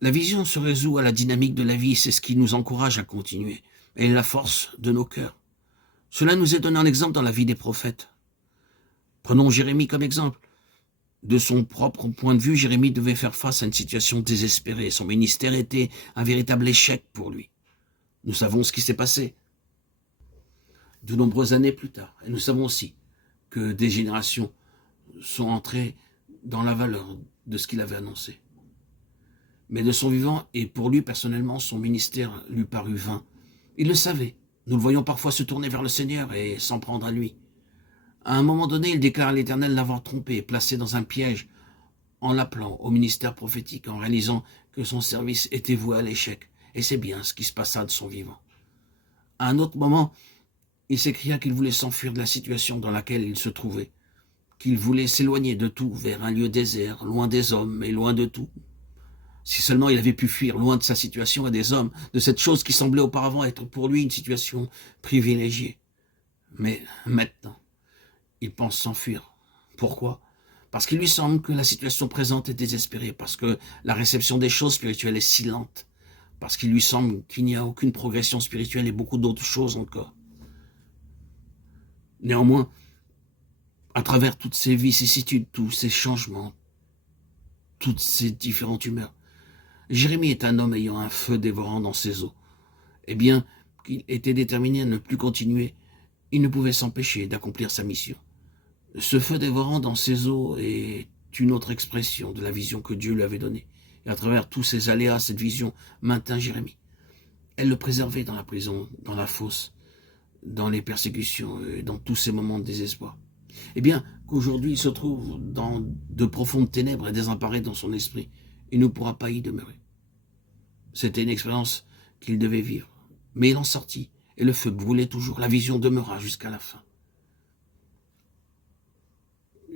La vision se résout à la dynamique de la vie, c'est ce qui nous encourage à continuer, et la force de nos cœurs. Cela nous est donné en exemple dans la vie des prophètes. Prenons Jérémie comme exemple. De son propre point de vue, Jérémie devait faire face à une situation désespérée. Son ministère était un véritable échec pour lui. Nous savons ce qui s'est passé de nombreuses années plus tard. Et nous savons aussi que des générations sont entrées dans la valeur de ce qu'il avait annoncé. Mais de son vivant, et pour lui personnellement, son ministère lui parut vain. Il le savait. Nous le voyons parfois se tourner vers le Seigneur et s'en prendre à lui. À un moment donné, il déclare à l'Éternel l'avoir trompé, placé dans un piège, en l'appelant au ministère prophétique, en réalisant que son service était voué à l'échec. Et c'est bien ce qui se passa de son vivant. À un autre moment, il s'écria qu'il voulait s'enfuir de la situation dans laquelle il se trouvait, qu'il voulait s'éloigner de tout vers un lieu désert, loin des hommes et loin de tout. Si seulement il avait pu fuir loin de sa situation et des hommes, de cette chose qui semblait auparavant être pour lui une situation privilégiée. Mais maintenant, il pense s'enfuir. Pourquoi? Parce qu'il lui semble que la situation présente est désespérée, parce que la réception des choses spirituelles est si lente, parce qu'il lui semble qu'il n'y a aucune progression spirituelle et beaucoup d'autres choses encore. Néanmoins, à travers toutes ces vicissitudes, tous ces changements, toutes ces différentes humeurs, Jérémie est un homme ayant un feu dévorant dans ses os. Eh bien, qu'il était déterminé à ne plus continuer, il ne pouvait s'empêcher d'accomplir sa mission. Ce feu dévorant dans ses os est une autre expression de la vision que Dieu lui avait donnée. Et à travers tous ces aléas, cette vision maintint Jérémie. Elle le préservait dans la prison, dans la fosse, dans les persécutions et dans tous ces moments de désespoir. Eh bien, qu'aujourd'hui il se trouve dans de profondes ténèbres et désemparé dans son esprit, il ne pourra pas y demeurer. C'était une expérience qu'il devait vivre. Mais il en sortit, et le feu brûlait toujours. La vision demeura jusqu'à la fin.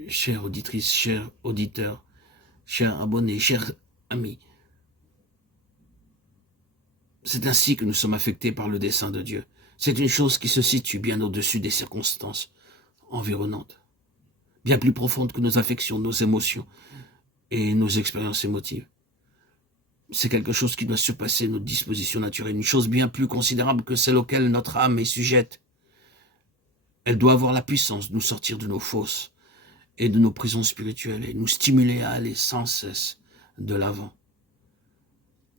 Chère auditrice, chers auditeurs, chers abonnés, chers amis, c'est ainsi que nous sommes affectés par le dessein de Dieu. C'est une chose qui se situe bien au-dessus des circonstances environnantes, bien plus profonde que nos affections, nos émotions et nos expériences émotives. C'est quelque chose qui doit surpasser notre disposition naturelle, une chose bien plus considérable que celle auquel notre âme est sujette. Elle doit avoir la puissance de nous sortir de nos fosses et de nos prisons spirituelles et nous stimuler à aller sans cesse de l'avant.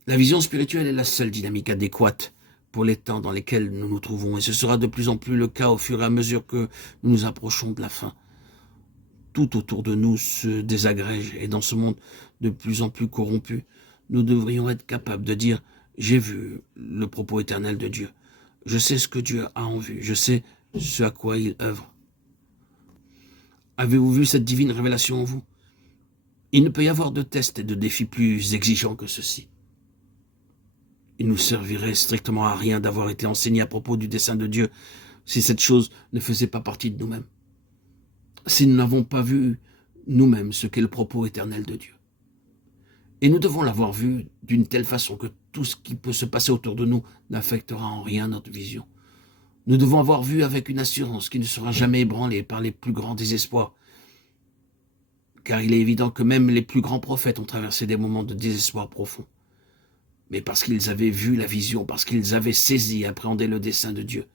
La vision spirituelle est la seule dynamique adéquate pour les temps dans lesquels nous nous trouvons, et ce sera de plus en plus le cas au fur et à mesure que nous nous approchons de la fin. Tout autour de nous se désagrège, et dans ce monde de plus en plus corrompu, nous devrions être capables de dire « J'ai vu le propos éternel de Dieu. Je sais ce que Dieu a en vue. Je sais ce à quoi il œuvre. » Avez-vous vu cette divine révélation en vous? Il ne peut y avoir de tests et de défis plus exigeants que ceci. Il nous servirait strictement à rien d'avoir été enseigné à propos du dessein de Dieu si cette chose ne faisait pas partie de nous-mêmes. Si nous n'avons pas vu nous-mêmes ce qu'est le propos éternel de Dieu. Et nous devons l'avoir vu d'une telle façon que tout ce qui peut se passer autour de nous n'affectera en rien notre vision. Nous devons avoir vu avec une assurance qui ne sera jamais ébranlée par les plus grands désespoirs. Car il est évident que même les plus grands prophètes ont traversé des moments de désespoir profond. Mais parce qu'ils avaient vu la vision, parce qu'ils avaient saisi et appréhendé le dessein de Dieu,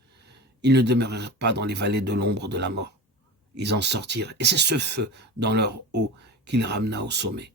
ils ne demeurèrent pas dans les vallées de l'ombre de la mort. Ils en sortirent, et c'est ce feu dans leur eau qui les ramena au sommet.